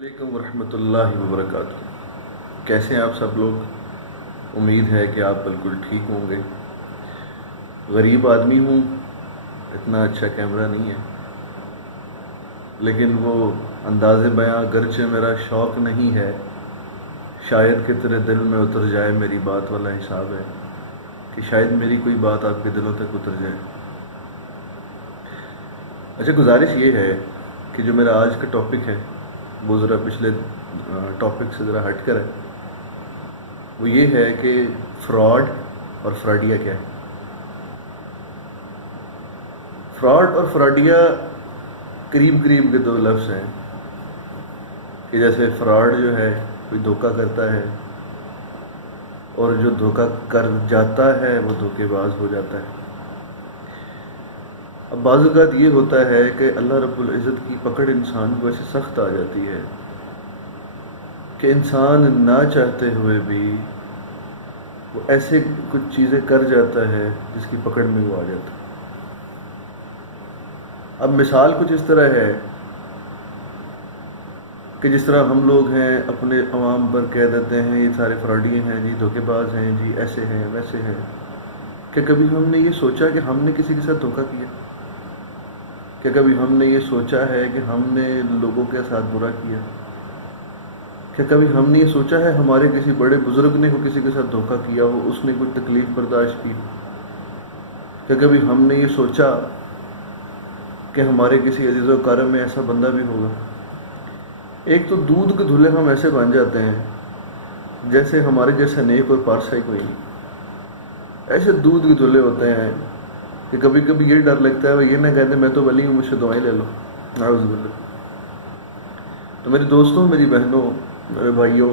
علیکم ورحمۃ اللہ وبرکاتہ۔ کیسے ہیں آپ سب لوگ؟ امید ہے کہ آپ بالکل ٹھیک ہوں گے۔ غریب آدمی ہوں، اتنا اچھا کیمرہ نہیں ہے، لیکن وہ انداز بیاں اگرچہ میرا شوق نہیں ہے، شاید کہ تیرے دل میں اتر جائے میری بات والا حساب ہے کہ شاید میری کوئی بات آپ کے دلوں تک اتر جائے۔ اچھا، گزارش یہ ہے کہ جو میرا آج کا ٹاپک ہے وہ ذرا پچھلے ٹاپک سے ذرا ہٹ کر ہے۔ وہ یہ ہے کہ فراڈ اور فراڈیا کیا ہے۔ فراڈ اور فراڈیا قریب قریب کے دو لفظ ہیں کہ جیسے فراڈ جو ہے کوئی دھوکہ کرتا ہے، اور جو دھوکہ کر جاتا ہے وہ دھوکے باز ہو جاتا ہے۔ اب بعض اوقات یہ ہوتا ہے کہ اللہ رب العزت کی پکڑ انسان کو ایسے سخت آ جاتی ہے کہ انسان نہ چاہتے ہوئے بھی وہ ایسے کچھ چیزیں کر جاتا ہے جس کی پکڑ میں وہ آ جاتا ہے۔ اب مثال کچھ اس طرح ہے کہ جس طرح ہم لوگ ہیں اپنے عوام پر کہہ دیتے ہیں یہ سارے فراڈی ہیں جی، دھوکے باز ہیں جی، ایسے ہیں ویسے ہیں۔ کہ کبھی ہم نے یہ سوچا کہ ہم نے کسی کے ساتھ دھوکہ کیا؟ کہ کبھی ہم نے یہ سوچا ہے کہ ہم نے لوگوں کے ساتھ برا کیا؟ کہ کبھی ہم نے یہ سوچا ہے ہمارے کسی بڑے بزرگ نے کسی کے ساتھ دھوکہ کیا ہو، اس نے کوئی تکلیف برداشت کی؟ کہ کبھی ہم نے یہ سوچا کہ ہمارے کسی عزیز و اقارب میں ایسا بندہ بھی ہوگا؟ ایک تو دودھ کے دھلے ہم ایسے بن جاتے ہیں جیسے ہمارے جیسا نیک اور پارسا ہی کوئی نہیں۔ ایسے دودھ کے دھلے ہوتے ہیں کہ کبھی کبھی یہ ڈر لگتا ہے وہ یہ نہ کہتے میں تو ولی ہوں، مجھ سے دعائیں لے لو، نعوذ باللہ۔ تو میرے دوستوں، میری بہنوں، میرے بھائیوں،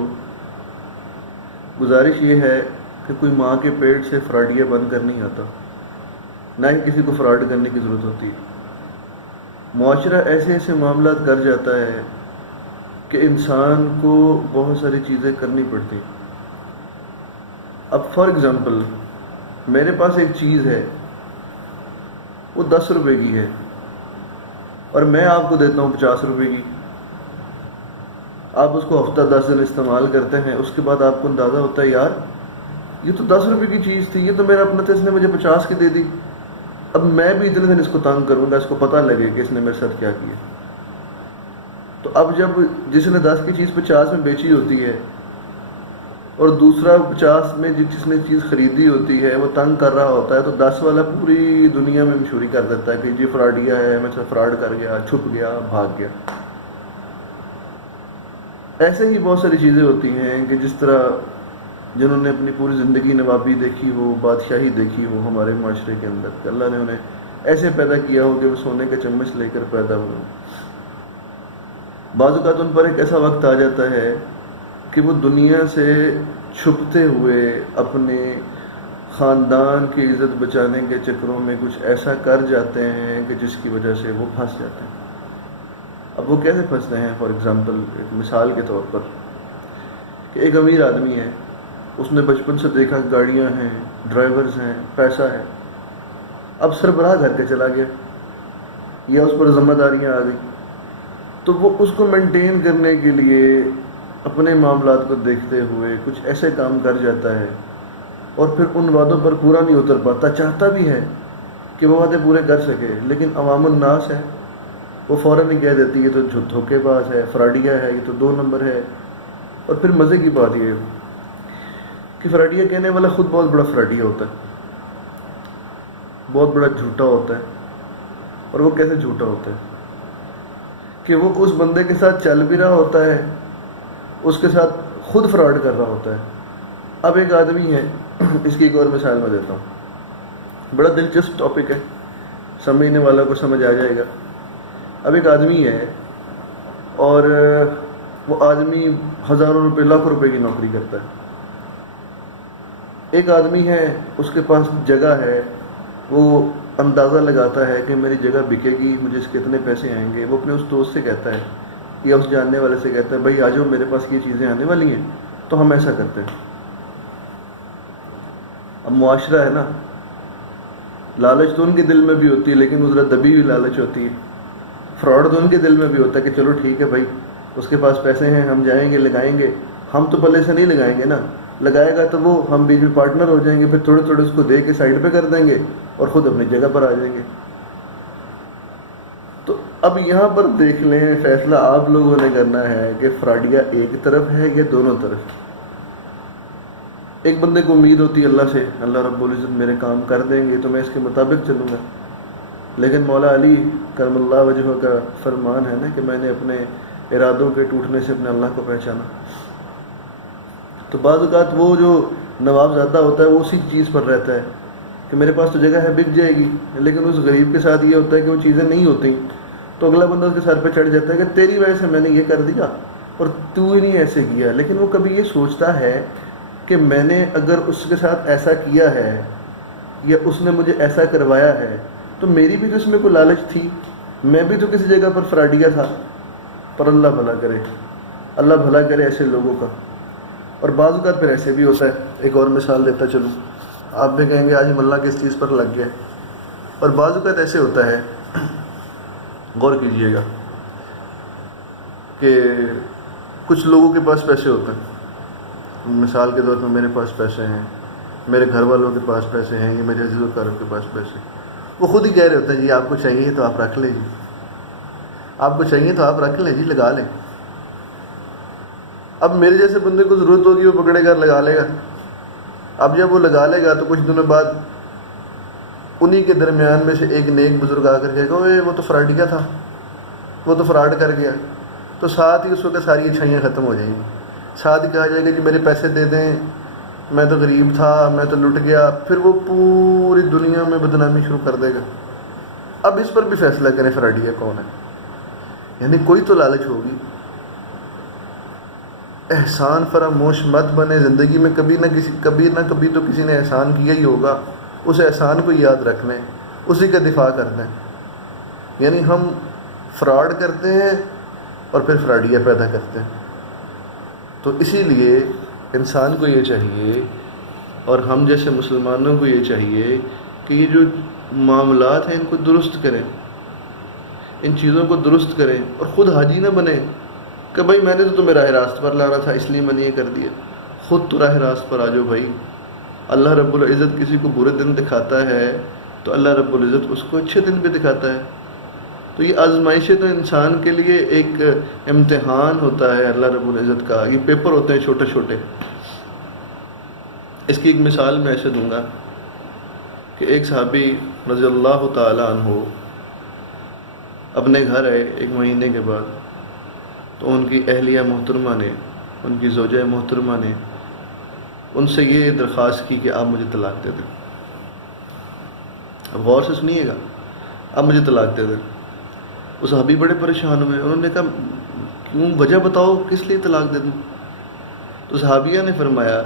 گزارش یہ ہے کہ کوئی ماں کے پیٹ سے فراڈیا بند کر نہیں آتا، نہ ہی کسی کو فراڈ کرنے کی ضرورت ہوتی ہے۔ معاشرہ ایسے ایسے معاملات کر جاتا ہے کہ انسان کو بہت ساری چیزیں کرنی پڑتی۔ اب فار ایگزامپل میرے پاس ایک چیز ہے، وہ 10 روپے کی ہے اور میں آپ کو دیتا ہوں 50 روپے کی۔ آپ اس کو ہفتہ 10 دن استعمال کرتے ہیں، اس کے بعد آپ کو اندازہ ہوتا ہے یار یہ تو 10 روپے کی چیز تھی، یہ تو میرا اپنا تھا، اس نے مجھے 50 کی دے دی۔ اب میں بھی اتنے دن اس کو تنگ کروں گا، اس کو پتہ لگے کہ اس نے میرے ساتھ کیا کیا۔ تو اب جب جس نے 10 کی چیز 50 میں بیچی ہوتی ہے اور دوسرا 50 میں جس نے چیز خریدی ہوتی ہے وہ تنگ کر رہا ہوتا ہے، تو 10 والا پوری دنیا میں مشہوری کر دیتا ہے کہ جی فراڈیا ہے، میں سے فراڈ کر گیا، چھپ گیا، بھاگ گیا۔ ایسے ہی بہت ساری چیزیں ہوتی ہیں کہ جس طرح جنہوں نے اپنی پوری زندگی نوابی دیکھی ہو، بادشاہی دیکھی ہو ہمارے معاشرے کے اندر، کہ اللہ نے انہیں ایسے پیدا کیا ہو کہ وہ سونے کا چمچ لے کر پیدا ہوئے۔ بعض اوقات ان پر ایک ایسا وقت آ جاتا ہے کہ وہ دنیا سے چھپتے ہوئے اپنے خاندان کی عزت بچانے کے چکروں میں کچھ ایسا کر جاتے ہیں کہ جس کی وجہ سے وہ پھنس جاتے ہیں۔ اب وہ کیسے پھنستے ہیں؟ فار ایگزامپل ایک مثال کے طور پر کہ ایک امیر آدمی ہے، اس نے بچپن سے دیکھا گاڑیاں ہیں، ڈرائیورز ہیں، پیسہ ہے، اب سربراہ گھر کے چلا گیا یا اس پر ذمہ داریاں آ گئی، تو وہ اس کو مینٹین کرنے کے لیے اپنے معاملات کو دیکھتے ہوئے کچھ ایسے کام کر جاتا ہے اور پھر ان وعدوں پر پورا نہیں اتر پاتا۔ چاہتا بھی ہے کہ وہ وعدے پورے کر سکے، لیکن عوام الناس ہے، وہ فوراً ہی کہہ دیتی ہے یہ تو دھوکے باز ہے، فراڈیا ہے، یہ تو 2 نمبر ہے۔ اور پھر مزے کی بات یہ کہ فراڈیا کہنے والا خود بہت بڑا فراڈیا ہوتا ہے، بہت بڑا جھوٹا ہوتا ہے۔ اور وہ کیسے جھوٹا ہوتا ہے کہ وہ اس بندے کے ساتھ چل بھی رہا ہوتا ہے، اس کے ساتھ خود فراڈ کر رہا ہوتا ہے۔ اب ایک آدمی ہے، اس کی ایک اور مثال میں دیتا ہوں، بڑا دلچسپ ٹاپک ہے، سمجھنے والا کو سمجھ آ جائے گا۔ اب ایک آدمی ہے اور وہ آدمی ہزاروں روپے، لاکھوں روپے کی نوکری کرتا ہے۔ ایک آدمی ہے، اس کے پاس جگہ ہے، وہ اندازہ لگاتا ہے کہ میری جگہ بکے گی، مجھے اس کے اتنے پیسے آئیں گے۔ وہ اپنے اس دوست سے کہتا ہے یا اس جاننے والے سے کہتا ہے بھائی آ جاؤ، میرے پاس یہ چیزیں آنے والی ہیں، تو ہم ایسا کرتے ہیں۔ اب معاشرہ ہے نا، لالچ تو ان کے دل میں بھی ہوتی ہے، لیکن وہ ذرا دبی ہوئی لالچ ہوتی ہے۔ فراڈ تو ان کے دل میں بھی ہوتا ہے کہ چلو ٹھیک ہے بھائی، اس کے پاس پیسے ہیں، ہم جائیں گے لگائیں گے، ہم تو پہلے سے نہیں لگائیں گے نا، لگائے گا تو وہ ہم بیچ میں پارٹنر ہو جائیں گے، پھر تھوڑے تھوڑے اس کو دے کے سائڈ پہ کر دیں گے اور خود اپنی جگہ پر آ جائیں گے۔ تو اب یہاں پر دیکھ لیں، فیصلہ آپ لوگوں نے کرنا ہے کہ فراڈیا ایک طرف ہے یا دونوں طرف۔ ایک بندے کو امید ہوتی ہے اللہ سے، اللہ رب العزت میرے کام کر دیں گے تو میں اس کے مطابق چلوں گا، لیکن مولا علی کرم اللہ وجہہ کا فرمان ہے نا کہ میں نے اپنے ارادوں کے ٹوٹنے سے اپنے اللہ کو پہچانا۔ تو بعض اوقات وہ جو نواب زادہ ہوتا ہے وہ اسی چیز پر رہتا ہے کہ میرے پاس تو جگہ ہے، بک جائے گی، لیکن اس غریب کے ساتھ یہ ہوتا ہے کہ وہ چیزیں نہیں ہوتی، تو اگلا بندہ اس کے سر پہ چڑھ جاتا ہے کہ تیری وجہ سے میں نے یہ کر دیا اور تو ہی نہیں ایسے کیا۔ لیکن وہ کبھی یہ سوچتا ہے کہ میں نے اگر اس کے ساتھ ایسا کیا ہے یا اس نے مجھے ایسا کروایا ہے تو میری بھی تو اس میں کوئی لالچ تھی، میں بھی تو کسی جگہ پر فراڈیا تھا۔ پر اللہ بھلا کرے، اللہ بھلا کرے ایسے لوگوں کا۔ اور بعض اوقات پھر ایسے بھی ہوتا ہے، ایک اور مثال دیتا چلوں، آپ بھی کہیں گے آج ہم اللہ کس چیز پر لگ گئے، اور بعض اوقات ایسے ہوتا ہے، غور کیجئے گا کہ کچھ لوگوں کے پاس پیسے ہوتے ہیں، مثال کے طور پر میرے پاس پیسے ہیں، میرے گھر والوں کے پاس پیسے ہیں، یا میرے عزیز و کاروں کے پاس پیسے، وہ خود ہی کہہ رہے ہوتے ہیں جی آپ کو چاہیے تو آپ رکھ لیں، جی آپ کو چاہیے تو آپ رکھ لیں، جی لگا لیں۔ اب میرے جیسے بندے کو ضرورت ہوگی وہ پکڑے گا لگا لے گا۔ اب جب وہ لگا لے گا تو کچھ دنوں بعد انہی کے درمیان میں سے ایک نیک بزرگ آ کر کہے گا وہ تو فراڈیا تھا، وہ تو فراڈ کر گیا، تو ساتھ ہی اس وقت ساری اچھائیاں ختم ہو جائیں گی، ساتھ ہی کہا جائے گا جی میرے پیسے دے دیں، میں تو غریب تھا، میں تو لٹ گیا، پھر وہ پوری دنیا میں بدنامی شروع کر دے گا۔ اب اس پر بھی فیصلہ کریں فراڈیا کون ہے، یعنی کوئی تو لالچ ہوگی۔ احسان فراموش مت بنے، زندگی میں کبھی نہ کبھی تو کسی نے احسان کیا ہی ہوگا، اس احسان کو یاد رکھ لیں، اسی کا دفاع کر دیں۔ یعنی ہم فراڈ کرتے ہیں اور پھر فراڈیا پیدا کرتے ہیں۔ تو اسی لیے انسان کو یہ چاہیے اور ہم جیسے مسلمانوں کو یہ چاہیے کہ یہ جو معاملات ہیں ان کو درست کریں، ان چیزوں کو درست کریں، اور خود حاجی نہ بنیں کہ بھائی میں نے تو تمہیں راہ راست پر لانا تھا اس لیے میں نے یہ کر دیا۔ خود تو راہ راست پر آ جاؤ بھائی۔ اللہ رب العزت کسی کو برے دن دکھاتا ہے تو اللہ رب العزت اس کو اچھے دن بھی دکھاتا ہے۔ تو یہ آزمائشیں تو انسان کے لیے ایک امتحان ہوتا ہے اللہ رب العزت کا، یہ پیپر ہوتے ہیں چھوٹے چھوٹے۔ اس کی ایک مثال میں ایسے دوں گا کہ ایک صحابی رضی اللہ تعالی عنہ اپنے گھر آئے ایک مہینے کے بعد، تو ان کی اہلیہ محترمہ نے، ان کی زوجہ محترمہ نے ان سے یہ درخواست کی کہ آپ مجھے طلاق دے دیں۔ اب غور سے سنیے گا، آپ مجھے طلاق دے دیں۔ وہ صحابی بڑے پریشان ہوئے، انہوں نے کہا کیوں، وجہ بتاؤ کس لیے طلاق دے دوں؟ تو صحابیہ نے فرمایا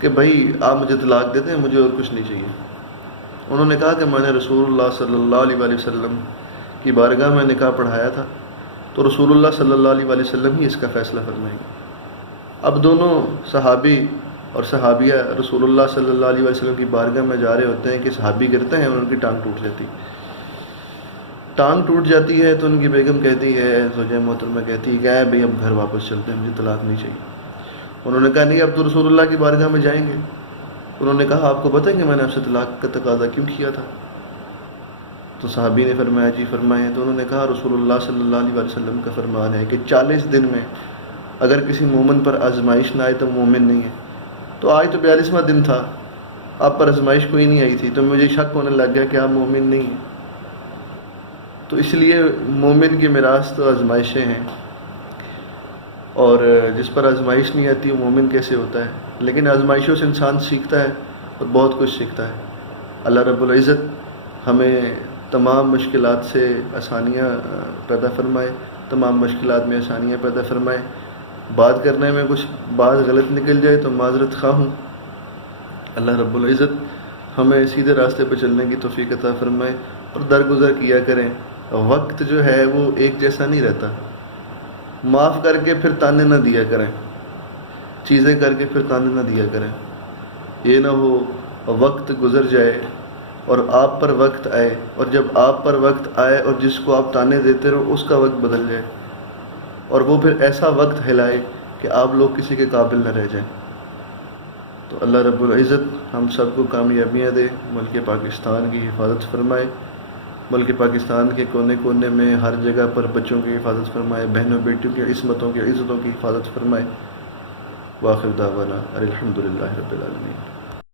کہ بھائی آپ مجھے طلاق دے دیں، مجھے اور کچھ نہیں چاہیے۔ انہوں نے کہا کہ میں نے رسول اللہ صلی اللہ علیہ وآلہ وسلم کی بارگاہ میں نکاح پڑھایا تھا، تو رسول اللہ صلی اللہ علیہ وآلہ وسلم ہی اس کا فیصلہ فرمائیں گے۔ اب دونوں صحابی اور صحابیہ رسول اللہ صلی اللہ علیہ وآلہ وسلم کی بارگاہ میں جا رہے ہوتے ہیں کہ صحابی گرتے ہیں اور ان کی ٹانگ ٹوٹ جاتی ہے تو ان کی بیگم کہتی ہے، زوجہ محترمہ کہتی ہے کہ اے بھائی اب گھر واپس چلتے ہیں، مجھے طلاق نہیں چاہیے۔ انہوں نے کہا نہیں اب تو رسول اللہ کی بارگاہ میں جائیں گے۔ انہوں نے کہا آپ کو پتہ ہے کہ میں نے آپ سے طلاق کا تقاضا کیوں کیا تھا؟ تو صحابی نے فرمایا جی فرمائیں۔ تو انہوں نے کہا رسول اللہ صلی اللہ علیہ وسلم کا فرمان ہے کہ 40 دن میں اگر کسی مومن پر آزمائش نہ آئے تو مومن نہیں ہے۔ تو آج تو 42واں دن تھا، آپ پر آزمائش کوئی نہیں آئی تھی، تو مجھے شک ہونے لگ گیا کہ آپ مومن نہیں ہیں۔ تو اس لیے مومن کی میراث تو آزمائشیں ہیں، اور جس پر آزمائش نہیں آتی وہ مومن کیسے ہوتا ہے؟ لیکن آزمائشوں سے انسان سیکھتا ہے اور بہت کچھ سیکھتا ہے۔ اللہ رب العزت ہمیں تمام مشکلات سے آسانیاں پیدا فرمائے، تمام مشکلات میں آسانیاں پیدا فرمائے۔ بات کرنے میں کچھ بات غلط نکل جائے تو معذرت خواہ ہوں۔ اللہ رب العزت ہمیں سیدھے راستے پہ چلنے کی توفیق عطا فرمائے، اور درگزر کیا کریں۔ وقت جو ہے وہ ایک جیسا نہیں رہتا، معاف کر کے پھر تانے نہ دیا کریں، چیزیں کر کے پھر تانے نہ دیا کریں۔ یہ نہ ہو وقت گزر جائے اور آپ پر وقت آئے، اور جب آپ پر وقت آئے اور جس کو آپ تانے دیتے رہو اس کا وقت بدل جائے، اور وہ پھر ایسا وقت ہلائے کہ آپ لوگ کسی کے قابل نہ رہ جائیں۔ تو اللہ رب العزت ہم سب کو کامیابیاں دے، ملک پاکستان کی حفاظت فرمائے، ملک پاکستان کے کونے کونے میں ہر جگہ پر بچوں کی حفاظت فرمائے، بہنوں بیٹیوں کی عصمتوں کی عزتوں کی حفاظت فرمائے۔ وآخر دعوانا الحمدللہ رب العالمین۔